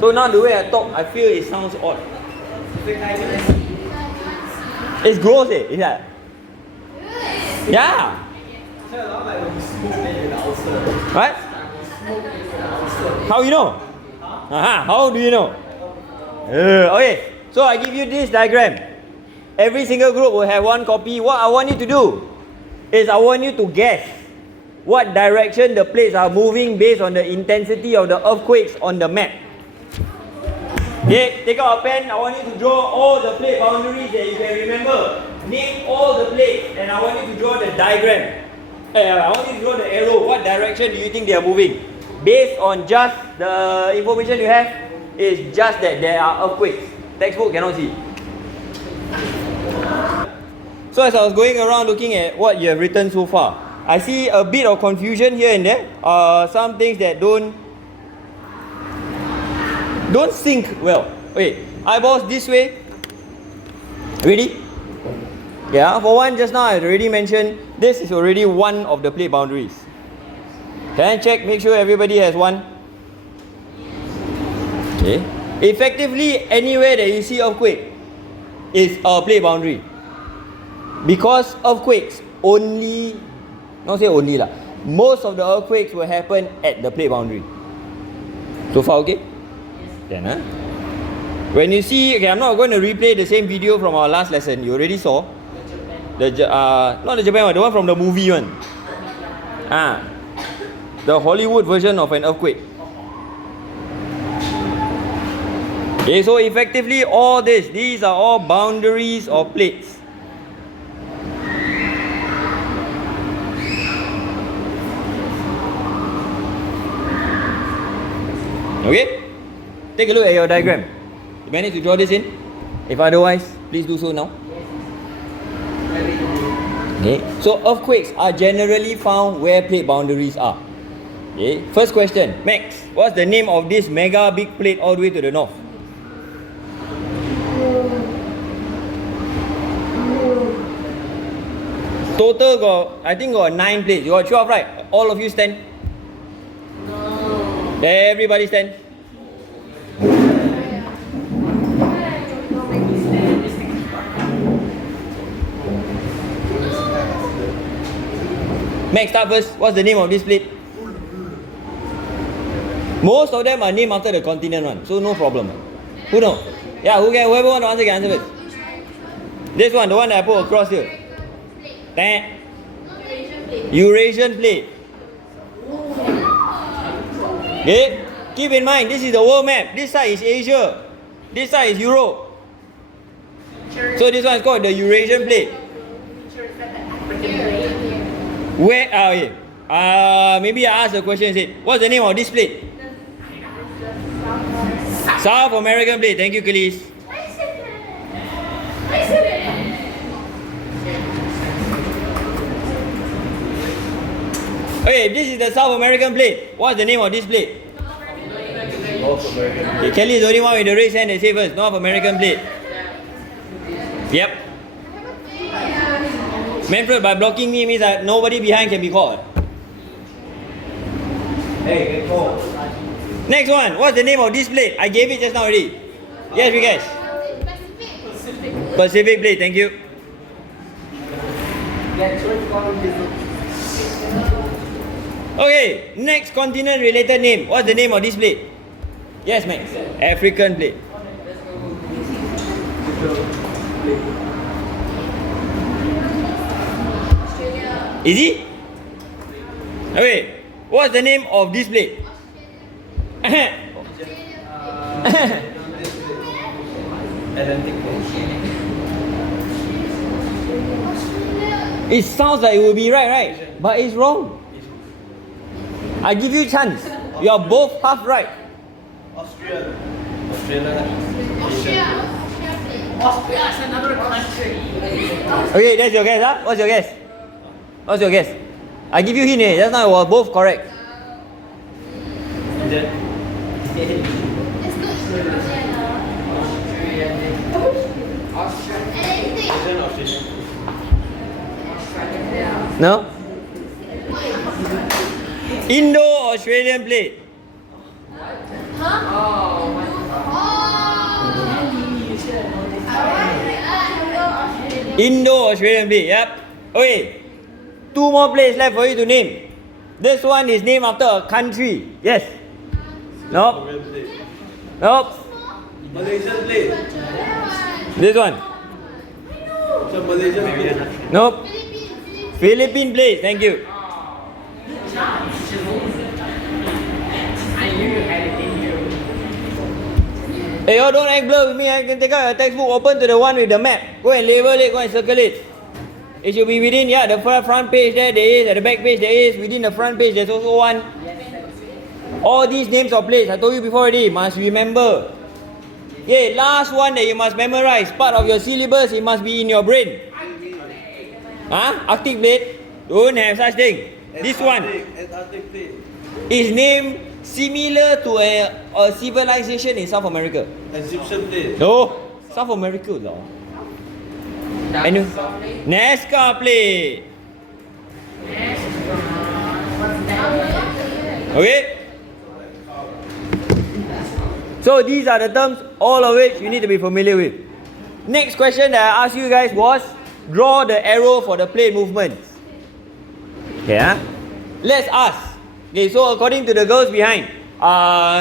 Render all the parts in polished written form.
So now the way I talk, I feel it sounds odd. It's gross, eh? Is that? Yeah. What? How you know? How do you know? Okay, so I give you this diagram. Every single group will have one copy. What I want you to do is I want you to guess what direction the plates are moving based on the intensity of the earthquakes on the map. Okay, take out a pen. I want you to draw all the plate boundaries that you can remember. Name all the plates and I want you to draw the diagram. I want you to draw the arrow. What direction do you think they are moving? Based on just the information you have, it's just that there are earthquakes. Textbook cannot see. So as I was going around looking at what you have written so far, I see a bit of confusion here and there. Some things that don't sync well. Okay, eyeballs this way. Ready? Yeah, for one, just now I already mentioned this is already one of the plate boundaries. Can I check, make sure everybody has one? Okay. Effectively, anywhere that you see earthquake is a plate boundary. Because earthquakes only, not say only lah, most of the earthquakes will happen at the plate boundary. So far okay? Then when you see, okay, I'm not going to replay the same video from our last lesson. You already saw the not the Japan one, the one from the movie one. The Hollywood version of an earthquake. Okay, so effectively all these are all boundaries of plates. Okay? Take a look at your diagram. You manage to draw this in? If otherwise, please do so now. Okay, so earthquakes are generally found where plate boundaries are. Okay, first question, Max, what's the name of this mega big plate all the way to the north? Total got, I think got 9 plates. You got 12, right? All of you stand. No. Everybody stand. Max, start first. What's the name of this plate? Most of them are named after the continent one, so no problem. Who know? Yeah, whoever want to answer can answer first. This one, the one that I put across here. Eurasian plate. Okay? Keep in mind, this is the world map. This side is Asia. This side is Europe. So this one is called the Eurasian plate. Where are you? Maybe I ask the question and say, what's the name of this plate? South American plate. Thank you, Khalees. Okay, this is the South American plate. What's the name of this plate? North American. Okay, Kelly is the only one with the raised hand that say first. North American plate. Yep. Manfred, by blocking me means that nobody behind can be caught. Hey, go. Next one. What's the name of this plate? I gave it just now already. Yes, we guys. Pacific plate. Thank you. Okay, next continent related name. What's the name of this plate? Yes, Max. African plate. Easy? Okay, what's the name of this plate? It sounds like it will be right? But it's wrong. I give you a chance. You are both half right. Austria is another country. Okay, that's your guess, huh? What's your guess? What's your guess? I give you hint. Just now we were both correct. No? Indo-Australian plate. Huh? Oh. Indo-Australian plate, yep. Okay. 2 more plates left for you to name. This one is named after a country. Yes. Nope. Nope. Malaysian plate. This one. It's a Malaysian plate. Nope. Philippine plate. Thank you. Hey, y'all don't act blur with me. I can take out your textbook, open to the one with the map. Go and label it, go and circle it. It should be within, yeah, the front page there is, at the back page there is, within the front page there's also one. All these names of places, I told you before already, must remember. Okay, last one that you must memorize, part of your syllabus, it must be in your brain. Huh? Arctic plate? Don't have such thing. This one Antarctic plate. is named similar to a civilization in South America. Egyptian plate. No, South America lah. Anyway, NASCAR plate. Okay. So these are the terms, all of which you need to be familiar with. Next question that I asked you guys was, draw the arrow for the plate movements. Okay, let's ask. Okay, so according to the girls behind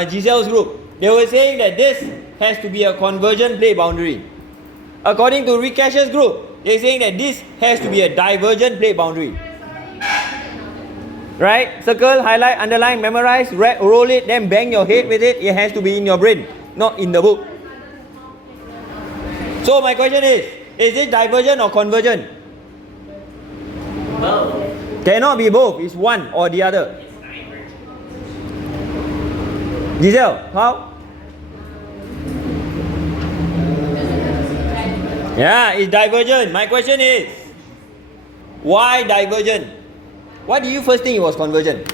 Giselle's group, they were saying that this has to be a convergent plate boundary. According to Rikesh's group, they're saying that this has to be a divergent plate boundary. Right? Circle, highlight, underline, memorize, roll it, then bang your head with it. It has to be in your brain, not in the book. So my question is it divergent or convergent? Both. Cannot be both. It's one or the other. Giselle, how? Yeah, it's divergent. My question is, why divergent? Why do you first think it was convergent?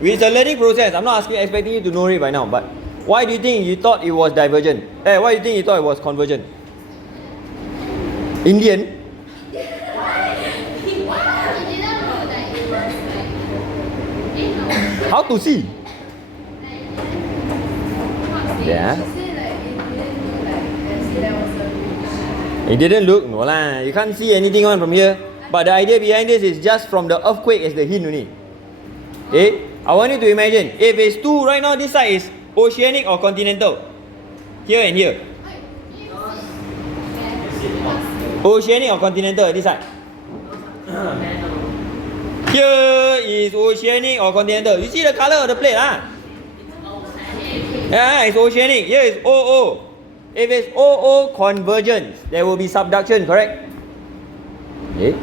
It's a learning process. I'm not expecting you to know it by now, but why do you think you thought it was divergent? Why do you think you thought it was convergent? Indian? How to see? Yeah. It didn't look, no lah. You can't see anything on from here. But the idea behind this is just from the earthquake as the hint only. Okay? I want you to imagine, if it's two right now, this side is oceanic or continental? Here and here. Oceanic or continental, this side? Here is oceanic or continental. You see the color of the plate, huh? Yeah, it's oceanic. Here is OO. If it's OO convergence, there will be subduction, correct? Okay.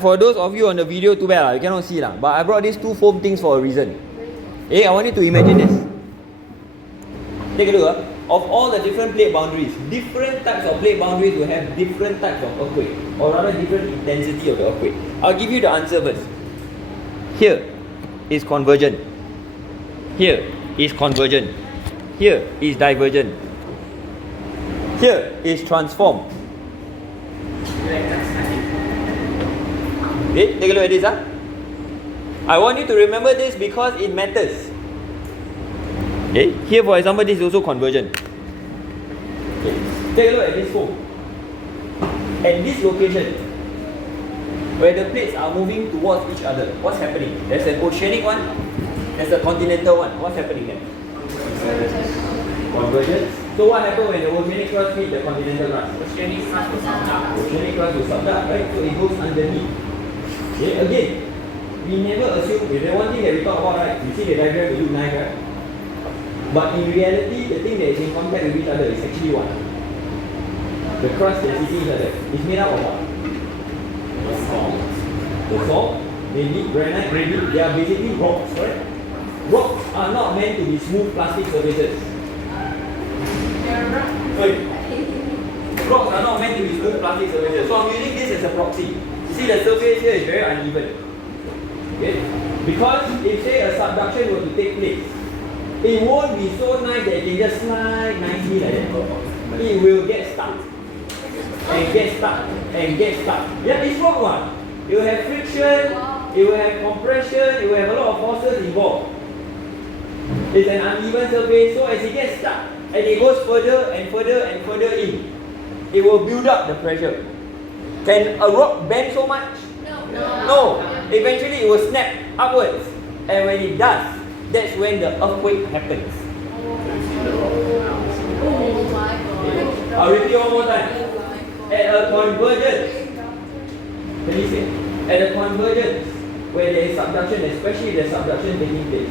For those of you on the video, too bad you cannot see but I brought these two foam things for a reason. I want you to imagine this. Take a look. Of all the different plate boundaries, different types of plate boundaries will have different types of earthquake, or rather different intensity of the earthquake. I'll give you the answer first. Here is convergent. Here is convergent. Here is divergent. Here is transform. Okay, take a look at this. I want you to remember this because it matters. Okay, here for example, this is also convergent. Okay, take a look at this foam. At this location, where the plates are moving towards each other, what's happening? There's an oceanic one, there's a continental one. What's happening there? Convergence. So what happens when the oceanic crust meets the continental crust? Oceanic crust will subduct, right? So it goes underneath. Okay, again, we never assume, the one thing that we talk about, right? You see the diagram, it looks nice, right? But in reality, the thing that is in contact with each other is actually what? The crust that's hitting each other is made up of what? The salt, mainly granite, granite, they are basically rocks, right? Rocks are not meant to be smooth plastic surfaces. Rocks are not meant to be smooth plastic surfaces. So I'm using this as a proxy. You see the surface here is very uneven. Okay? Because if say a subduction were to take place, it won't be so nice that it can just slide nicely like that. It will get stuck. And get stuck. And get stuck. Yeah, it's rock one. It will have friction, it will have compression, it will have a lot of forces involved. It's an uneven surface, so as it gets stuck, and it goes further and further and further in, it will build up the pressure. Can a rock bend so much? No. Eventually it will snap upwards. And when it does, that's when the earthquake happens. I'll repeat one more time. At a convergence, at a convergence where there is subduction, especially the subduction taking place,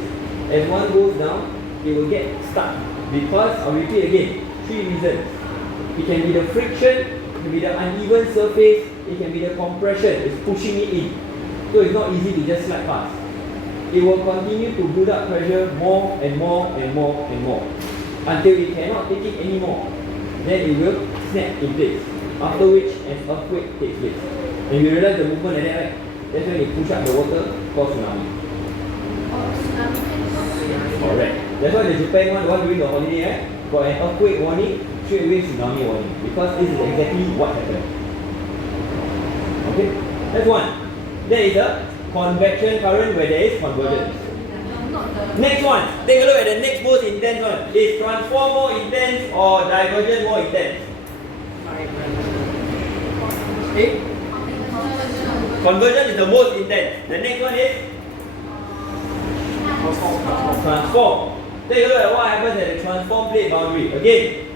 as one goes down, it will get stuck. Because, I'll repeat again, 3 reasons. It can be the friction, it can be the uneven surface, it can be the compression, it's pushing it in. So it's not easy to just slide past. It will continue to build up pressure more and more and more and more until it cannot take it anymore. Then it will snap in place. After which an earthquake takes place. And you realize the movement like that, right? That's when it push up the water, cause tsunami. Correct. That's why the Japan one during the holiday, right? Got an earthquake warning, straight away tsunami warning. Because this is exactly what happened. Okay? That's one. There is a convection current where there is convergence. Next one, take a look at the next most intense one. Is transform more intense or divergent more intense? Okay? Convergence is the most intense. The next one is transform. Take a look at what happens at the transform plate boundary. Again,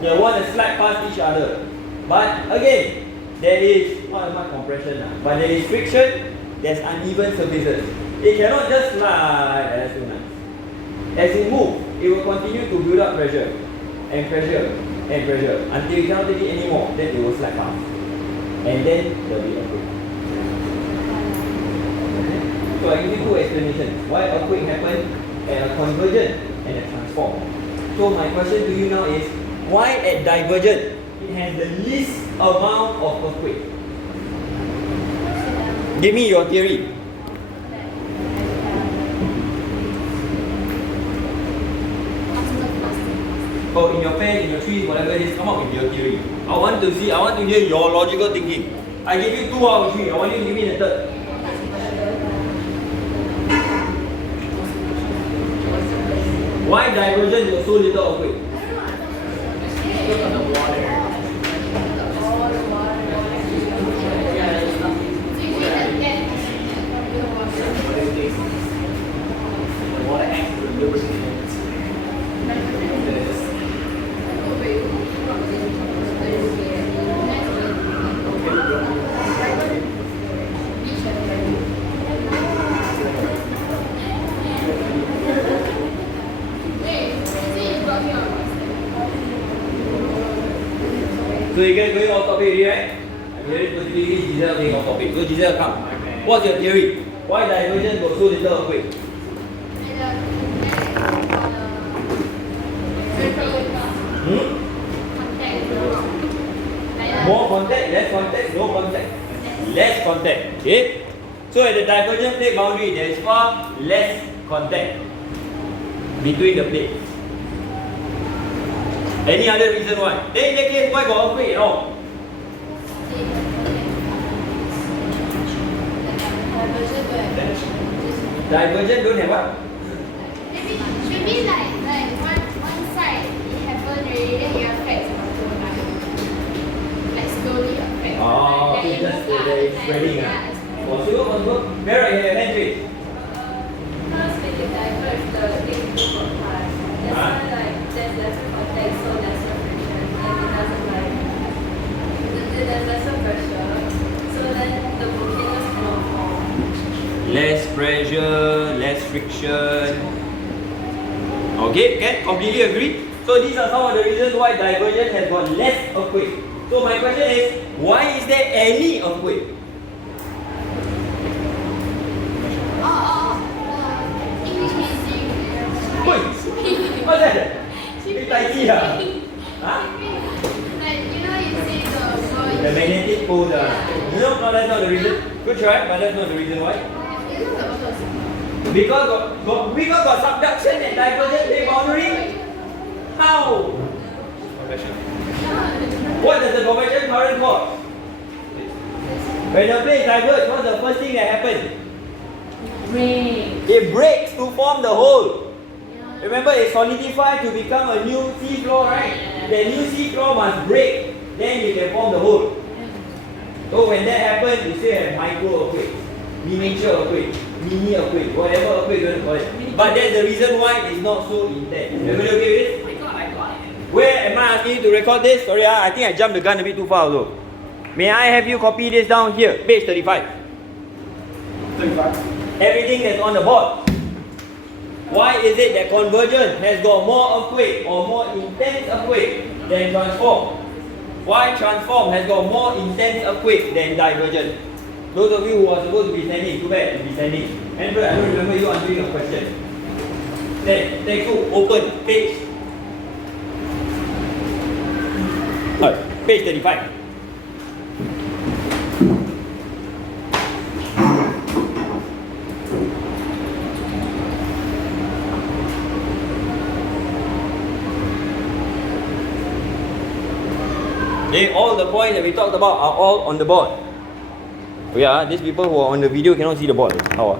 they want to slide past each other. But again, there is not much compression, but there is friction, there's uneven surfaces. It cannot just slide as soon as. As it moves, it will continue to build up pressure and pressure and pressure until you cannot take it anymore. Then it will slide past. And then there will be earthquake. Okay? So I give you 2 explanations. Why earthquake happen at a convergent and a transform. So my question to you now is, why at divergent it has the least amount of earthquake? Give me your theory. Oh, in your pen, in your tree, whatever it is, come up with your theory. I want to hear your logical thinking. I give you 2 out of 3. I want you to give me the third. Why divergent got so little earthquake? So you guys going off topic already, right? I'm hearing positively Giselle going off topic. So Giselle, come. What's your theory? Why divergence got so little earthquake? More contact, less contact, no contact. Less contact. Okay? So at the divergent plate boundary, there is far less contact between the plates. Any other reason why? Then in that case, why got earthquake at all? Divergent don't have what? Maybe like one side it happened already, then it affects the whole line. Like slowly affects. Oh, Then it's it just moves that up, it's spreading. yeah, it's spreading. Possible? Vera, you have your hand raised. Because when you diverge, the thing moves apart. That's why like there's lesser contact, so lesser friction, and it doesn't like there's lesser pressure. So then the volcanoes cannot form. Less pressure, less friction. Okay, can completely agree. So these are some of the reasons why divergence has got less earthquake. So my question is, why is there any earthquake? English music. Wait, what's that? It's like here. Huh? Like, you know, you say the The magnetic pole. No, that's not the reason. Good try, but that's not the reason why. Because got subduction and divergent plate boundary. How? What does the convection current cause? When the plate diverges, what's the first thing that happens? It breaks to form the hole. Remember, it solidifies to become a new sea floor, right? The new sea floor must break. then you can form the whole. So when that happens, you still have micro earthquakes, miniature earthquake, mini earthquake, whatever earthquake you want to call it. But that's the reason why it's not so intense. Everybody okay with this? I got it. Where am I asking you to record this? Sorry, I think I jumped the gun a bit too far also. May I have you copy this down here, page 35. 35. Everything that's on the board. Why is it that convergence has got more earthquake or more intense earthquake than transform? Why transform has got more intense earthquake than divergent? Those of you who are supposed to be standing, too bad to be standing. And I don't remember you answering a question. Then, textbook open, page. Page 35. Okay, all the points that we talked about are all on the board. Oh yeah, these people who are on the video cannot see the board. How?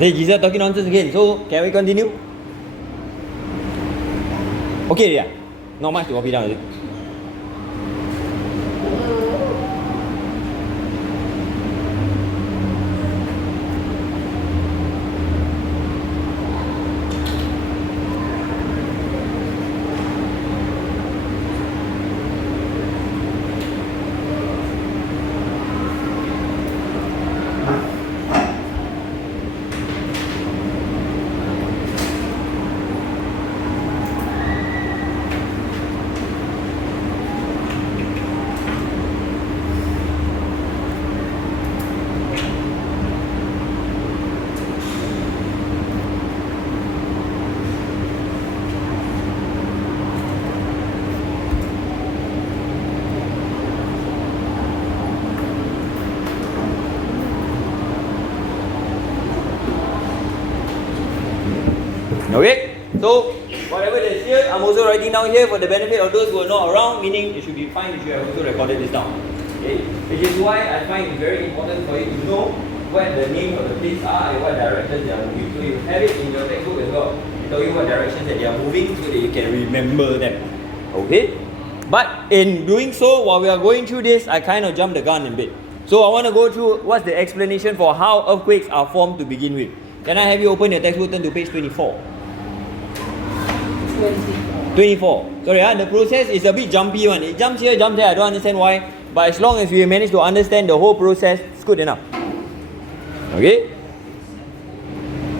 Then Giselle talking nonsense again. So, can we continue? Okay, yeah. Not much to copy down, is it? Okay, so whatever that's here, I'm also writing down here for the benefit of those who are not around, meaning it should be fine if you have also recorded this down. Okay, which is why I find it very important for you to know what the names of the plates are and what directions they are moving. So you have it in your textbook as well. They tell you what directions that they are moving so that you can remember them. Okay, but in doing so, while we are going through this, I kind of jumped the gun a bit. So I want to go through what's the explanation for how earthquakes are formed to begin with. Can I have you open your textbook, turn to page 24? 24. Sorry, the process is a bit jumpy one. It jumps here, jumps there. I don't understand why. But as long as we manage to understand the whole process, it's good enough. Okay?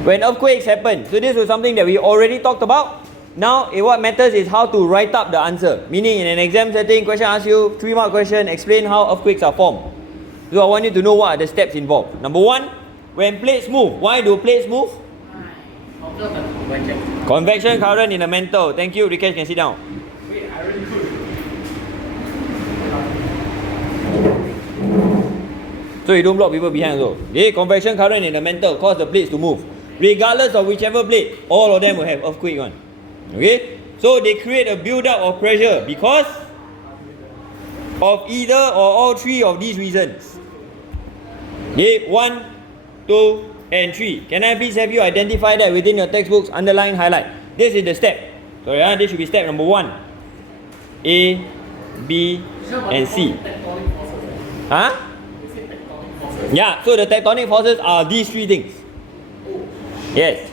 When earthquakes happen, so this was something that we already talked about. Now, what matters is how to write up the answer. Meaning, in an exam setting, question asks you, 3-mark question, explain how earthquakes are formed. So I want you to know what are the steps involved. Number 1, when plates move. Why do plates move? Convection current in a mantle. Thank you, Rikesh, can sit down. Wait, I already put. So you don't block people behind also. Okay, convection current in the mantle cause the plates to move. Regardless of whichever plate, all of them will have earthquake one. Okay, so they create a build-up of pressure because of either or all 3 of these reasons. Okay, 1, 2, and 3. Can I please have you identify that within your textbooks, underline, highlight. This is the step. Sorry, this should be step number 1. A, B, and C. Huh? Yeah, so the tectonic forces are these 3 things. Yes.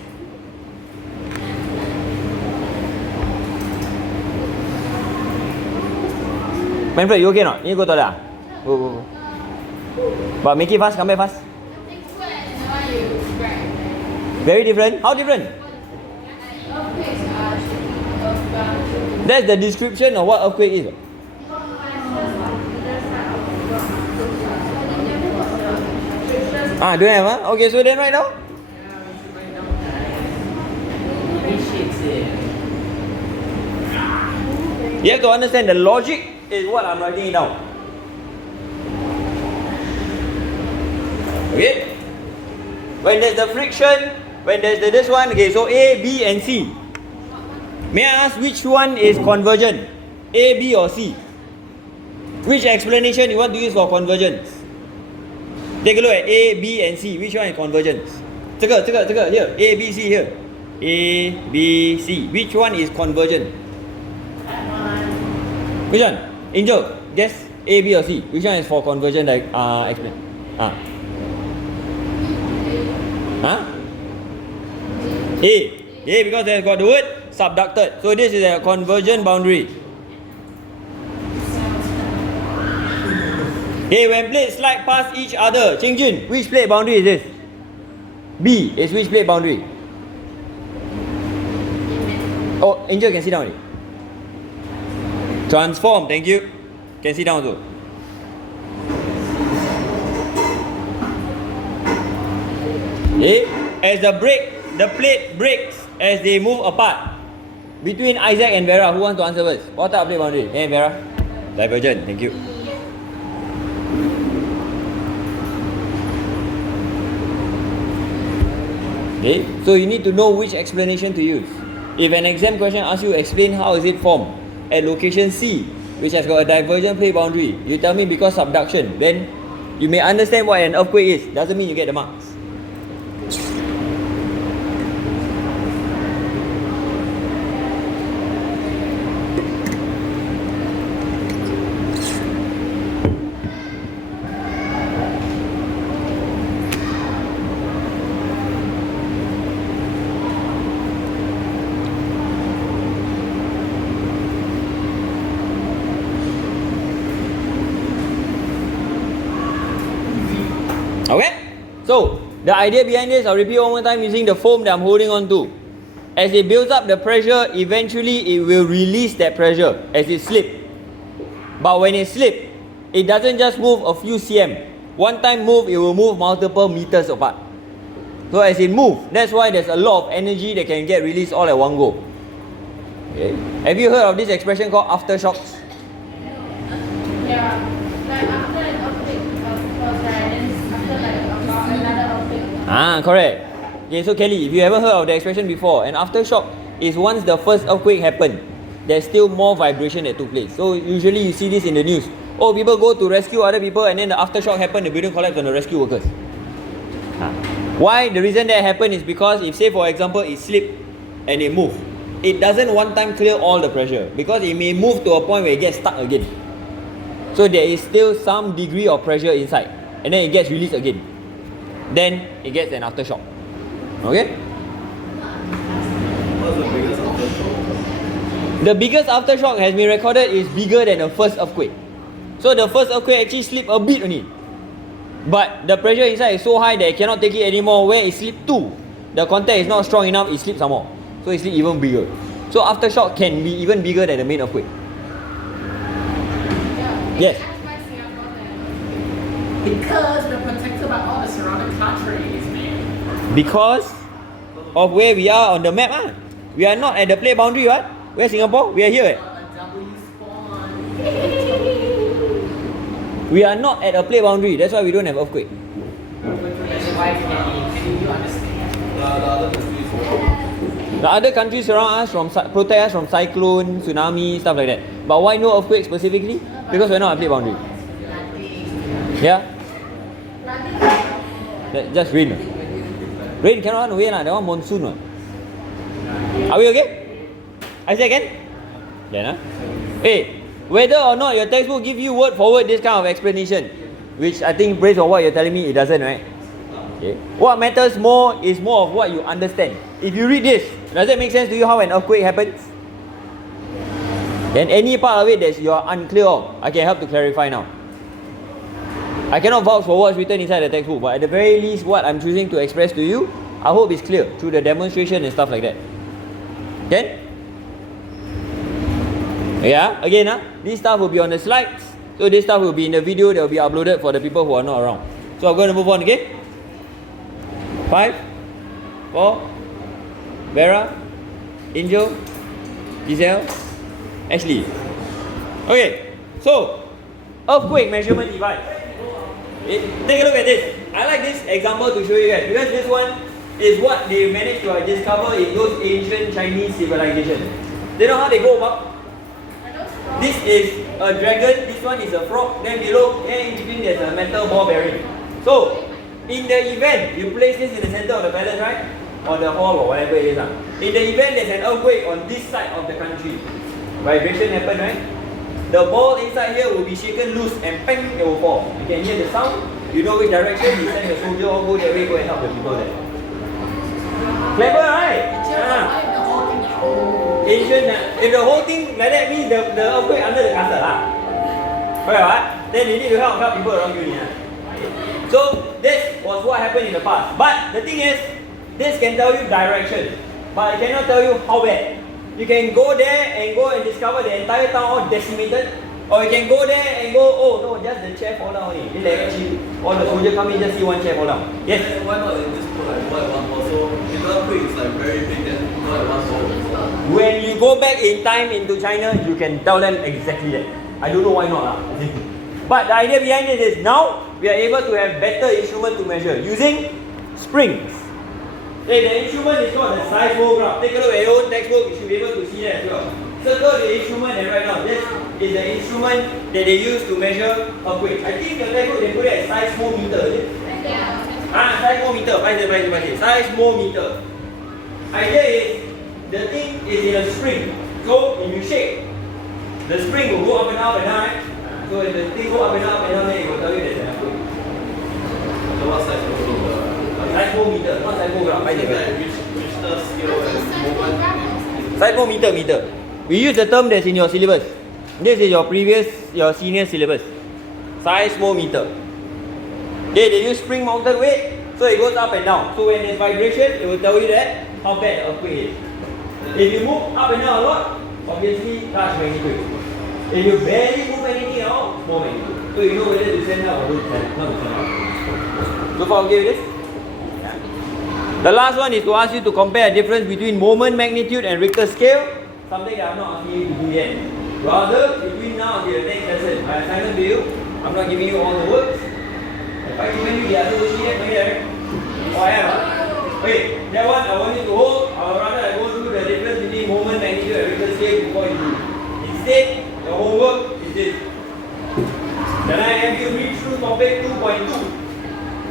Manfred, you okay or not? You go to toilet. Go. But make it fast, come back fast. Very different. How different? That's the description of what earthquake is. Don't have, huh? Okay, so then write down. You have to understand the logic is what I'm writing it down. Okay? When there's the friction, when there's this one, okay, so A, B and C. May I ask which one is convergent? A, B or C? Which explanation you want to use for convergence? Take a look at A, B and C. Which one is convergence? 这个 here. A, B, C here. A, B, C. Which one is convergent? Which one? Angel, guess A, B or C. Which one is for convergent explain? Huh? A. A because they have got the word subducted. So this is a convergent boundary. Okay, when plates slide past each other, Chingjun, which plate boundary is this? B is which plate boundary? Oh, Angel can sit down already. Transform, thank you. Can sit down also. Okay, as the plate breaks as they move apart. Between Isaac and Vera, who wants to answer first? What type of plate boundary? Hey, Vera. Divergent, thank you. Okay, so you need to know which explanation to use. If an exam question asks you explain how is it formed at location C, which has got a divergent plate boundary, you tell me because subduction, then you may understand what an earthquake is. Doesn't mean you get the marks. Okay? So, the idea behind this, I'll repeat one more time using the foam that I'm holding on to. As it builds up the pressure, eventually it will release that pressure as it slips. But when it slips, it doesn't just move a few cm. One time move, it will move multiple meters apart. So as it moves, that's why there's a lot of energy that can get released all at one go. Okay? Have you heard of this expression called aftershocks? Yeah, like after an earthquake occurs, right, then after like another earthquake. Correct. Okay, so Kelly, if you ever heard of the expression before, an aftershock is once the first earthquake happened, there's still more vibration that took place. So usually you see this in the news. Oh, people go to rescue other people and then the aftershock happened, the building collapsed on the rescue workers. Why? The reason that happened is because if, say for example, it slipped and it moved, it doesn't one time clear all the pressure because it may move to a point where it gets stuck again. So there is still some degree of pressure inside and then it gets released again. Then it gets an aftershock. Okay? What's the biggest aftershock? The biggest aftershock has been recorded is bigger than the first earthquake. So the first earthquake actually slipped a bit only. But the pressure inside is so high that it cannot take it anymore. Where it slipped to, the contact is not strong enough, it slips some more. So it slips even bigger. So aftershock can be even bigger than the main earthquake. Yes. Because we're protected by all the surrounding countries, man. Because of where we are on the map. We are not at the plate boundary, what? Where Singapore? We are here. A W spawn. We are not at a plate boundary. That's why we don't have earthquake. That's why can you understand? The other countries surround us protect us from cyclone, tsunami, stuff like that. But why no earthquake specifically? Because we're not at plate boundary. Yeah? Just rain. Rain cannot run away lah. That one monsoon lah. Are we okay? I say again? Yeah, hey, whether or not your textbook give you word for word this kind of explanation, which I think based on what you're telling me, it doesn't, right? Okay. What matters more is more of what you understand. If you read this, does it make sense to you how an earthquake happens? And any part of it that you are unclear of, I can help to clarify now. I cannot vouch for what's written inside the textbook, but at the very least, what I'm choosing to express to you, I hope is clear through the demonstration and stuff like that. Okay? Yeah, again, this stuff will be on the slides. So this stuff will be in the video that will be uploaded for the people who are not around. So I'm going to move on, okay? 5, 4, Vera, Angel? Giselle? Ashley? Okay, so earthquake measurement device. Take a look at this. I like this example to show you guys because this one is what they managed to discover in those ancient Chinese civilizations. They know how they go about. This is a dragon, this one is a frog, then below, and in between there's a metal ball bearing. So, in the event, you place this in the center of the palace, right? Or the hall or whatever it is. In the event there's an earthquake on this side of the country, vibration happen, right? The ball inside here will be shaken loose and bang, it will fall. You can hear the sound, you know which direction, you send the soldier or go that way, go and help the people there. Clever, right? Ancient, if the whole thing like that means the earthquake under the castle, correct, right? Then you need to help people around you. So this was what happened in the past. But the thing is, this can tell you direction, but it cannot tell you how bad. You can go there and go and discover the entire town all decimated, or you can go there and go, oh no, just the chair fall down only. Then they actually, all the soldiers come in, just see one chair fall down. Yes? And why not in this put like one at one also? If the earthquake is like very big, then one at one fall. When you go back in time into China, you can tell them exactly that. I don't know why not. But the idea behind it is now we are able to have better instrument to measure using springs. Okay, the instrument is called the seismograph. Take a look at your own textbook, you should be able to see that as well. Circle the instrument and write down. This is the instrument that they use to measure earthquake. I think your textbook they put it as seismometer, is it? Yeah. Seismometer. Seismometer. Idea is the thing is in a spring. So if you shake, the spring will go up and up and down. Right? So if the thing go up and up and down, then it will tell you there's an earthquake. So what size of Seismometer, not seismograph. Richter scale and moment. Seismometer, meter. We use the term that's in your syllabus. This is your senior syllabus. Seismometer. Okay, they use spring mounted weight, so it goes up and down. So when there's vibration, it will tell you that how bad the earthquake is. If you move up and down a lot, obviously large magnitude. If you barely move anything at all, small magnitude. So you know whether to send out or not to send out. So far okay with this? The last one is to ask you to compare a difference between moment magnitude and Richter scale. Something that I'm not asking you to do yet. Rather, between now until the next lesson, my assignment to you, I'm not giving you all the words. If I given you the other worksheet there, right? Oh, I am. Okay, that one I want you to hold. I would rather I go through the difference between moment magnitude and Richter scale before you do. Instead, the homework is this. Then I have you read through topic 2.2.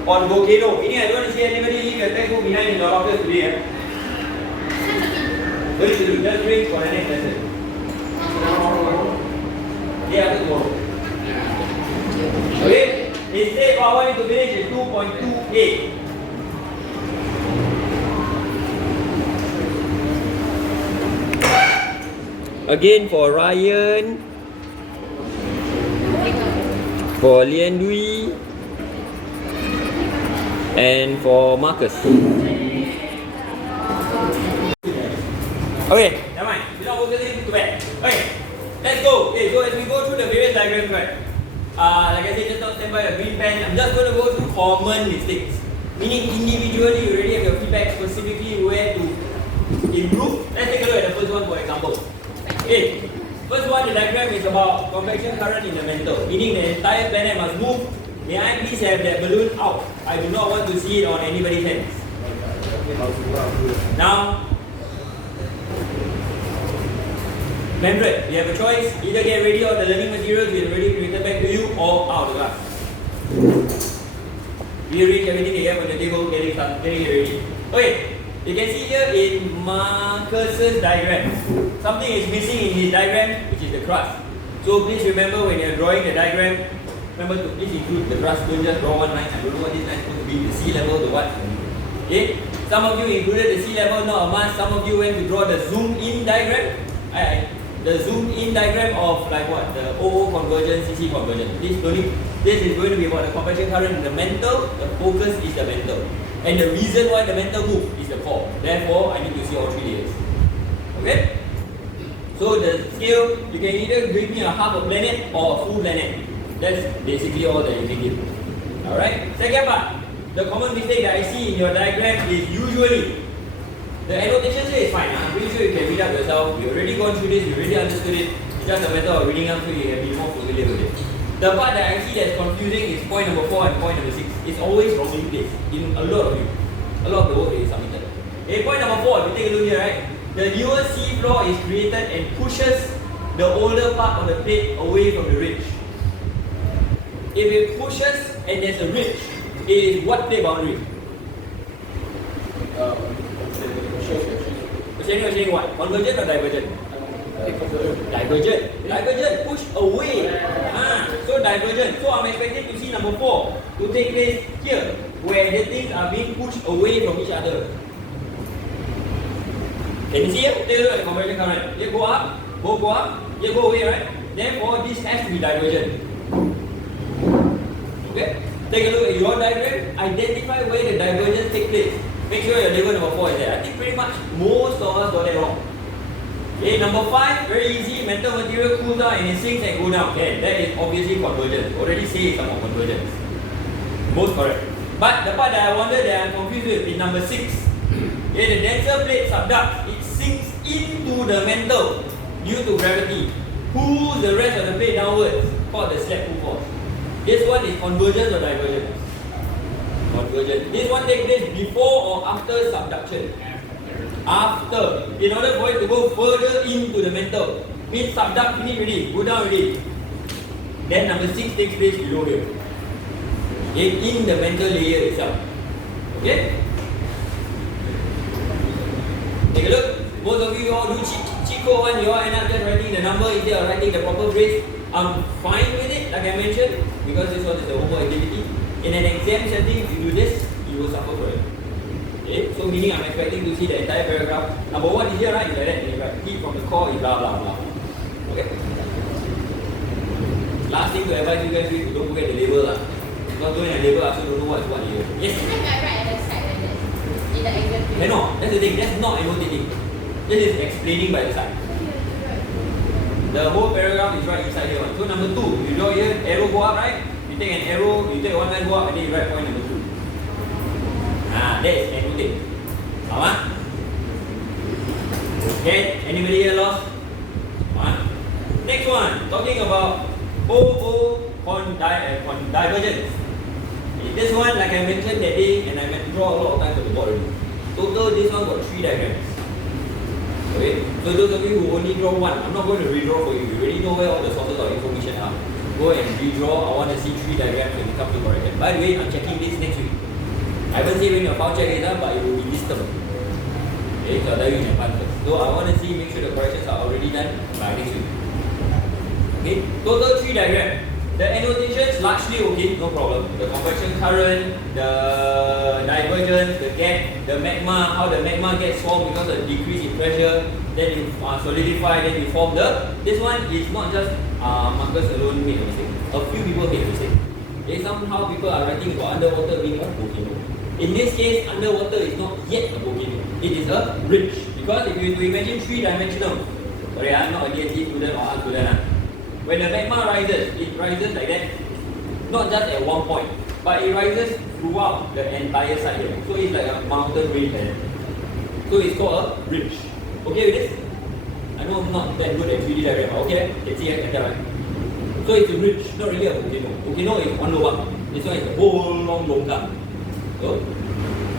On volcano. Ini I don't want to see anybody leave your textbook behind in your lockers today. What you do? Just bring for the next lesson. Day after tomorrow. Okay? Instead, what I want you to finish is 2.28. Again for Ryan, for Lian Dui, and for Marcus. Okay, never mind. We're not focusing too bad. Okay, let's go. Okay, so as we go through the various diagrams, right? Like I said, just not stand by a green pen. I'm just going to go through common mistakes. Meaning individually, you already have your feedback specifically where to improve. Let's take a look at the first one, for example. Okay, first one, the diagram is about convection current in the mantle. Meaning the entire planet must move. May I please have that balloon out? I do not want to see it on anybody's hands. Now, Manfred, you have a choice. Either get ready all the learning materials we have already created back to you or out of the class. You read everything they have on the table, getting it ready. Okay, you can see here in Marcus's diagram, something is missing in his diagram, which is the crust. So please remember when you are drawing the diagram, remember to please include the crust. Don't just draw one line. I don't know what this line is supposed to be, the sea level, the what. Okay, some of you included the sea level, not a must. Some of you went to draw the zoom in diagram. The zoom in diagram of like what? The OO convergence, CC convergence. This is going to be about the convection current in the mantle. The focus is the mantle. And the reason why the mantle moves is the core. Therefore, I need to see all three layers. Okay? So the scale, you can either give me a half a planet or a full planet. That's basically all that you can give. Alright? Second part. The common mistake that I see in your diagram is usually The annotation here is fine. I'm pretty sure you can read up yourself. You've already gone through this, you already understood it. It's just a matter of reading up so you can be more familiar with it. The part that I see that's confusing is point number 4 and point number 6. It's always wrongly placed in a lot of you. A lot of the work that is submitted. Okay, point number 4, if you take a look here, right? The newer sea floor is created and pushes the older part of the plate away from the ridge. If it pushes and there's a ridge, it is what plate boundary? Changing what? Convergent or divergent? Divergent. Divergent, push away. So divergent. So I'm expecting to see number 4 to take place here, where the things are being pushed away from each other. Can you see it? Take a look at the convergent current. Here go up, both go up, here go away, right? Therefore, this has to be divergent. Okay? Take a look at your diagram, identify where the divergence takes place. Make sure your label number 4 is there. I think pretty much most of us got that wrong. Okay, number 5, very easy. Metal material cools down and it sinks and goes down. Okay, that is obviously convergence. Already say some of convergence. Most correct. But the part that I wonder that I'm confused with is number 6. Okay, the denser plate subducts. It sinks into the mantle due to gravity. Pulls the rest of the plate downwards, called the slap pull force. This one is convergence or divergence? Convergence. This one takes place before or after subduction? After. In order for it to go further into the mantle, means subduct, finish already, go down already. Then number 6 takes place below here. Okay, in the mantle layer itself. Okay? Take a look. Most of you all do cheat code one, you all end up just writing the number instead of writing the proper phrase. I'm fine with it, like I mentioned, because this one is a homework activity. In an exam setting, if you do this, you will suffer for it. Okay? So meaning I'm expecting to see the entire paragraph. Number 1 is here, right? Is like that. And you write heat from the core is blah blah blah. Okay? Last thing to advise you guys with, don't forget the label lah. Not doing a label, I also don't know what's what here. Yes? I write at the side like that. In the exam. No, that's the thing. That's not annotating. This is explaining by the side. The whole paragraph is right inside here. So number 2, you draw here, arrow go up, right? You take an arrow, you take one line go up, and then you write point number 2. That is annotate. Faham? Okay, anybody here lost? Next one, talking about divergence. This one, like I mentioned that day, and I meant to draw a lot of times on the board already. Total, this one got 3 diagrams. Okay, so those of you who only draw one, I'm not going to redraw for you. You already know where all the sources of information are. Go and redraw. I want to see 3 diagrams when it comes to correction. By the way, I'm checking this next week. I haven't seen when your file check is done, but it will be listed. Okay, so I'll tell you in advance first. So I want to see, make sure the corrections are already done by next week. Okay, total 3 diagrams. The annotations largely okay, no problem. The convection current, the divergence, the gap, the magma, how the magma gets formed because of decrease in pressure, then you solidify, then you form the. This one is not just Marcus alone made a mistake. A few people made a mistake. Okay, somehow people are writing about underwater being a volcano. In this case, underwater is not yet a volcano. It is a ridge. Because if you imagine 3-dimensional, sorry, I'm not a DST student or art student. When the magma rises, it rises like that, not just at one point, but it rises throughout the entire side here. So it's like a mountain range. So it's called a ridge. Okay with this? I know I'm not that good at 3D diagram, but okay, let's see, I can tell, right? So it's a ridge, not really a volcano. Volcano is one lobang. This one is a whole long longkang. So,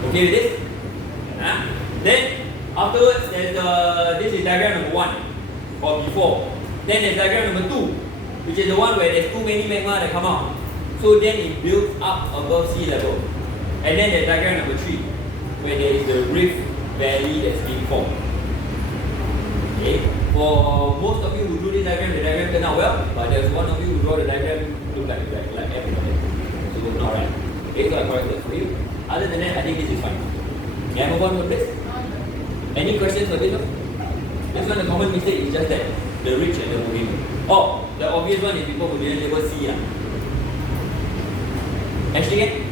okay with this? Then, afterwards, there's this is diagram number 1, or before. Then there's diagram number 2, which is the one where there's too many magma that come out. So then it builds up above sea level. And then there's diagram number 3, where there is the rift valley that's being formed. Okay. For most of you who do this diagram, the diagram turned out well, but there's one of you who draw the diagram look like everybody. So it's not right. Okay, so I corrected for you. Other than that, I think this is fine. Can I move on from this? Any questions for this one? This one, the common mistake is just that. The rich and the volcano. Oh, the obvious one is people who didn't label C. Actually,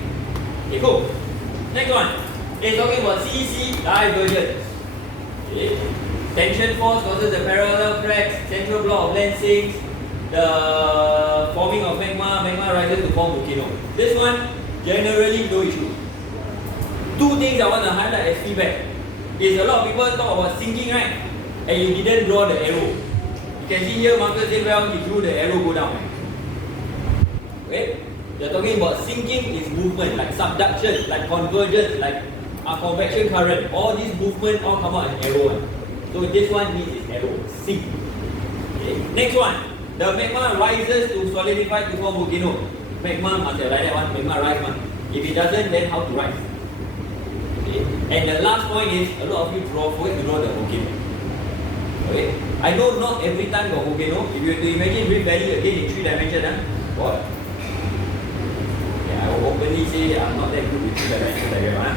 okay, cool. Next one. It's talking about CC divergence. Okay. Tension force causes the parallel cracks, central block of land sinks, the forming of magma rises to form volcano. This one, generally no issue. 2 things I want to highlight as feedback. is a lot of people talk about sinking, right? And you didn't draw the arrow. You can see here, Marcus said, well, he drew the arrow go down. Okay? They're talking about sinking is movement, like subduction, like convergence, like a convection current. All these movement all come out as arrow. So this one means it's arrow, sink. Okay. Next one, the magma rises to solidify to form volcano. Magma must have like that one, magma rise one. If it doesn't, then how to rise? Okay. And the last point is, a lot of you forget to draw the volcano. Okay. I know not every time got volcano. If you were to imagine Rift Valley again in 3 dimensions, what? I will openly say I'm not that good with 3 dimensions diagram.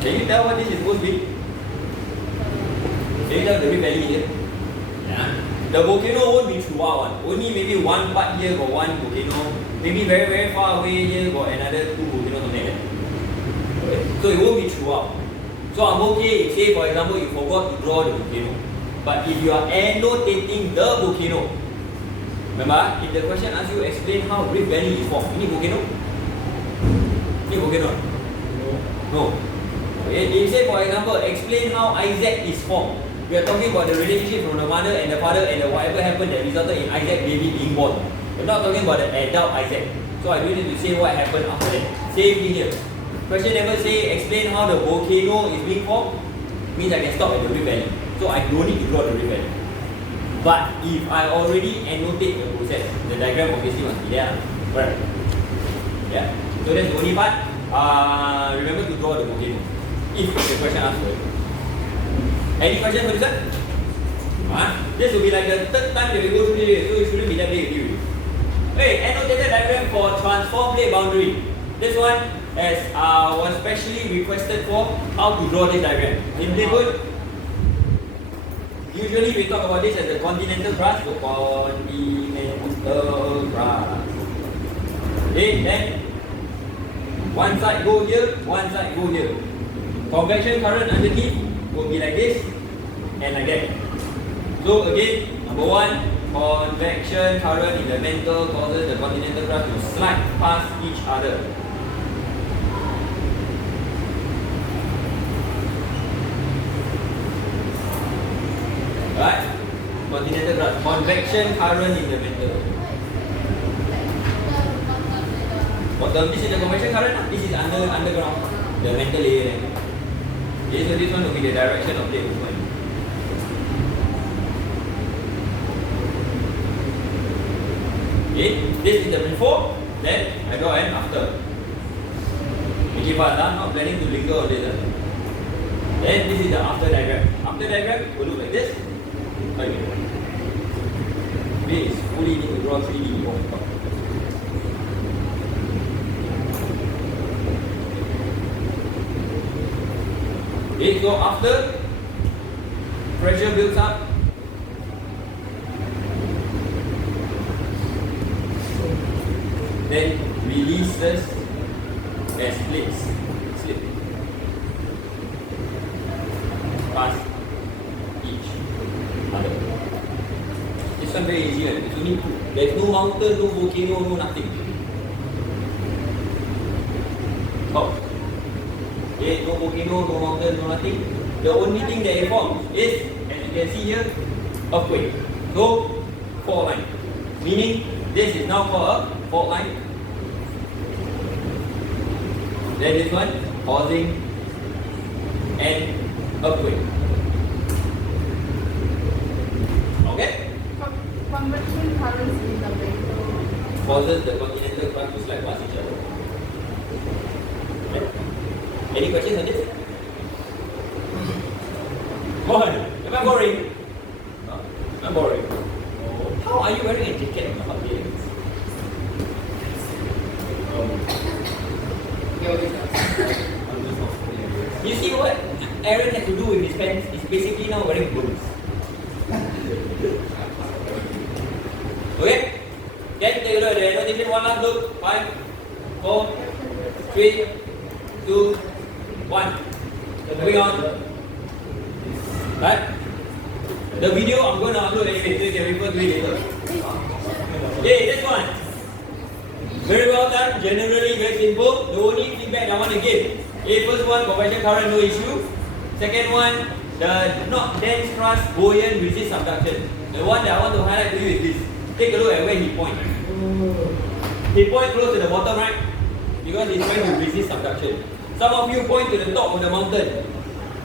Can you tell what this is supposed to be? Can you tell the Rift Valley here? Yeah. The volcano won't be throughout one. Only maybe one part here got one volcano. Maybe very very far away here got another 2 volcanoes something like that. Okay. So it won't be throughout. So I'm okay if say for example you forgot to draw the volcano. But if you are annotating the volcano, remember, if the question asks you explain how Rift Valley is formed, you need volcano? Need volcano? No. Okay. If you say for example, explain how Isaac is formed, we are talking about the relationship from the mother and the father and the whatever happened that resulted in Isaac baby being born. We're not talking about the adult Isaac. So I don't need to say what happened after that. Same thing here. Question never say explain how the volcano is being formed, means I can stop at the Rift Valley. So I don't need to draw the Rift Valley. But if I already annotate the process, the diagram obviously must be there. Right? Yeah. So that's the only part. Remember to draw the volcano. If the question asks for it. Any question for this one? This will be like the 3rd time that we go through this, so it shouldn't be that big a deal. Okay, annotated diagram for transform plate boundary. This one was specially requested for how to draw this diagram. Simply put, usually we talk about this as the continental crust, so continental crust. Okay, then one side go here, one side go here. Convection current underneath will be like this and like that. So again, number 1, convection current in the mantle causes the continental crust to slide past each other. Right? Continental crust, convection current in the mantle. Bottom, this is the convection current. This is underground, the mantle layer. Okay, so this one will be the direction of the movement. Okay, this is the before, then I draw an after. Make it fast, not planning to linger on this. Then this is the after diagram. After diagram will look like this. Okay. This fully need to draw 3D on top. Okay, so after pressure builds up, then releases as plates slip past each other. This one very easy. It's only 2. There's no mountain, no volcano, no nothing. Oh. Okay, no volcano, no mountain, no nothing. The only thing that it forms is, as you can see here, earthquake. So, fault line. Meaning, this is now called a fault line. Then this one, causing an earthquake. Okay? Convection currents in the mantle Causes the continental crust to slide past each other. Okay. Any questions on this? Go on. Am I boring? No. I'm boring. Oh. How are you wearing a jacket on the hot day? You see what Aaron had to do with his pants? He's basically now wearing boots. Okay? Then take a look at the annotation. One last look. 5, 4, 3, 2, 1. Moving on. Right? The video I'm going to upload anyway, so you can refer to it later. Okay, this one. Very well done. Generally very simple. The only feedback I want to give. First one, convection current, no issue. Second one, the not dense crust, buoyant, resist subduction. The one that I want to highlight to you is this. Take a look at where he points. He points close to the bottom, right? Because he's trying to resist subduction. Some of you point to the top of the mountain.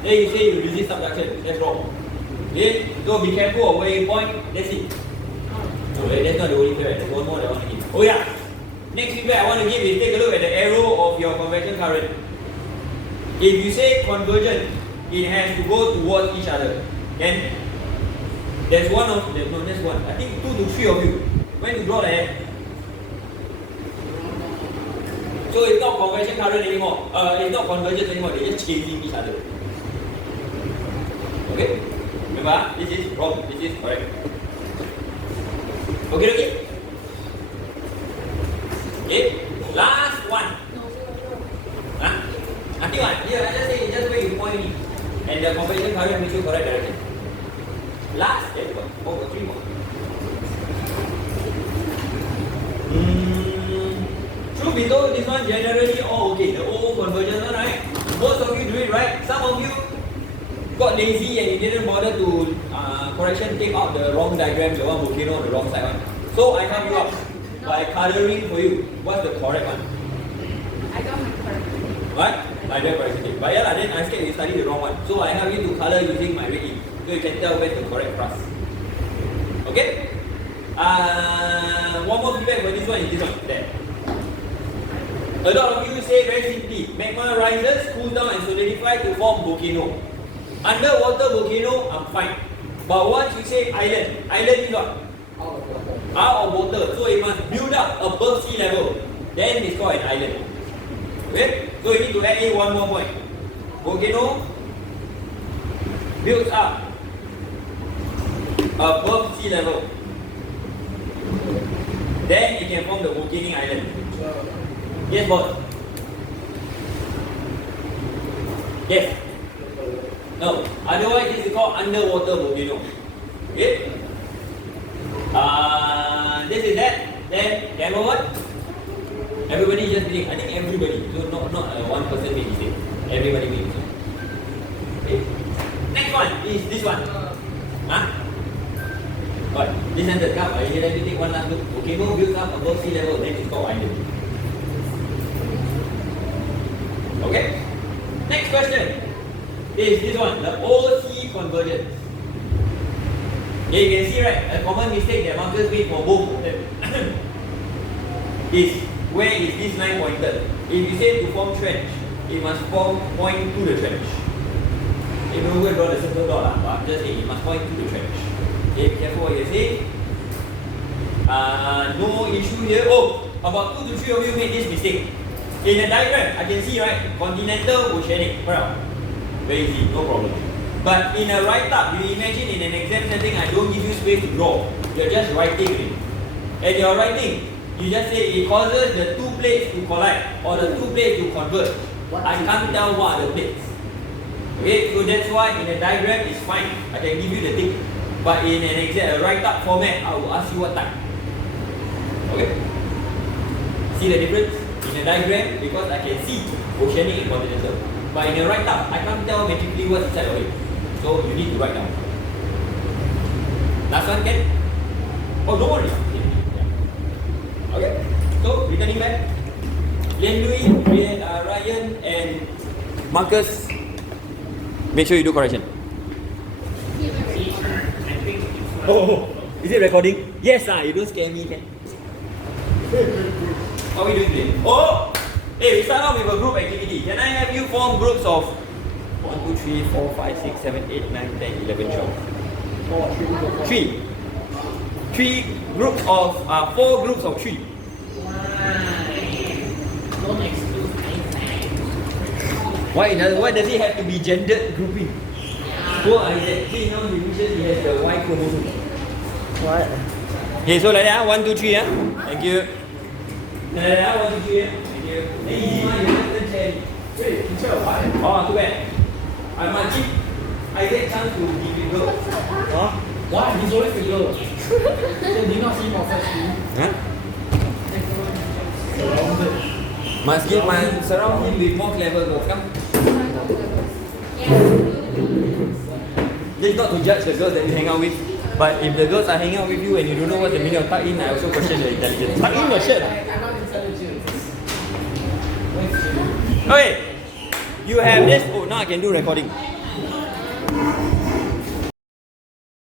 Then you say you resist subduction. That's wrong. Okay? So be careful of where you point. That's it. So that's not the only feedback. There's one more that I want to give. Oh yeah. Next feedback I want to give is take a look at the arrow of your convection current. If you say convergent, it has to go towards each other. Then there's one of no, there's one. I think 2 to 3 of you. When you draw the head. So it's not convection current anymore. It's not convergent anymore. They're just chasing each other. Okay? Remember, this is wrong. This is correct. Okay. Okay. Last one. Huh? Until one. Here, I just say just where you point me. And the convection current makes you correct direction. Last step. Oh, 3 more. Truth be told, this one generally all okay. The O convergence one, right? Most of you do it right. Some of you got lazy and you didn't bother to correction take out the wrong diagram, the one volcano on the wrong side one. So I help you out by coloring for you. What's the correct one? I got my correct. What? I don't correct. But yeah, then I scared you study the wrong one. So I help you to color using my red ink. So you can tell where's the correct crust. Okay? One more feedback for this one is this one. There. A lot of you say very simply, magma rises, cools down and solidifies to form volcano. Underwater volcano, I'm fine. But once you say island, island is what? Out of water. So it must build up above sea level. Then it's called an island. Okay? So you need to add in one more point. Volcano builds up above sea level. Then it can form the volcanic island. Yes, boss. Yes. No. Otherwise, this is called underwater volcano. Okay? This is that. Then, camera what? Everybody just believe. I think everybody. So not one person made mistake. Everybody made mistake. Okay. Next one is this one. Huh? What? This sentence. Come. I let you take one last look. Volcano builds up above sea level. Then it's called island. Okay? Next question is this one, the OC convergence. Okay, you can see, right, a common mistake that markers make for both of them is where is this line pointed? If you say to form trench, it must point to the trench. If you will draw the circle dot, but I'm just saying it must point to the trench. Okay, be careful what you say. No issue here. Oh, about 2 to 3 of you made this mistake. In the diagram, I can see, right, continental, oceanic, right? Very easy, no problem. But in a write-up, you imagine in an exam setting, I don't give you space to draw. You're just writing it. And you're writing, you just say it causes the 2 plates to collide or the 2 plates to converge. I can't tell what are the plates. Okay, so that's why in a diagram it's fine. I can give you the thing. But in an exam, a write-up format, I will ask you what type. Okay? See the difference? In a diagram, because I can see oceanic and continental. But in a write-up, I can't tell magically what's inside of it. So you need to write down. Last one, can? Oh, don't worry. Okay. So returning back, Louis, Ryan, and Marcus. Make sure you do correction. Oh, is it recording? Yes, you don't scare me, can? How are we doing today? Oh! Hey, we start off with a group activity. Can I have you form groups of 1, 2, 3, 4, 5, 6, 7, 8, 9, 10, 11, 12? 3. 3 groups of 4 groups of 3. Don't exclude anything. Why does it have to be gendered grouping? Who are exactly now he wishes he has the Y chromosome. What? Okay, so like that, 1, 2, 3, Thank you. Like that, 1, 2, 3, Thank you. Easy, man, you have to change. Wait, teacher, why? Oh, too bad. I must give Isaac chance to give it go. Huh? Why? He's always a girl. So did you not see him outside school? Huh? Must surround him with more clever girls. Come. This is not to judge the girls that you hang out with. But if the girls are hanging out with you and you don't know what's the meaning of tuck in, I also question your intelligence. Tuck in your shirt. I'm not intelligent. Okay. You have this. Oh, now I can do recording.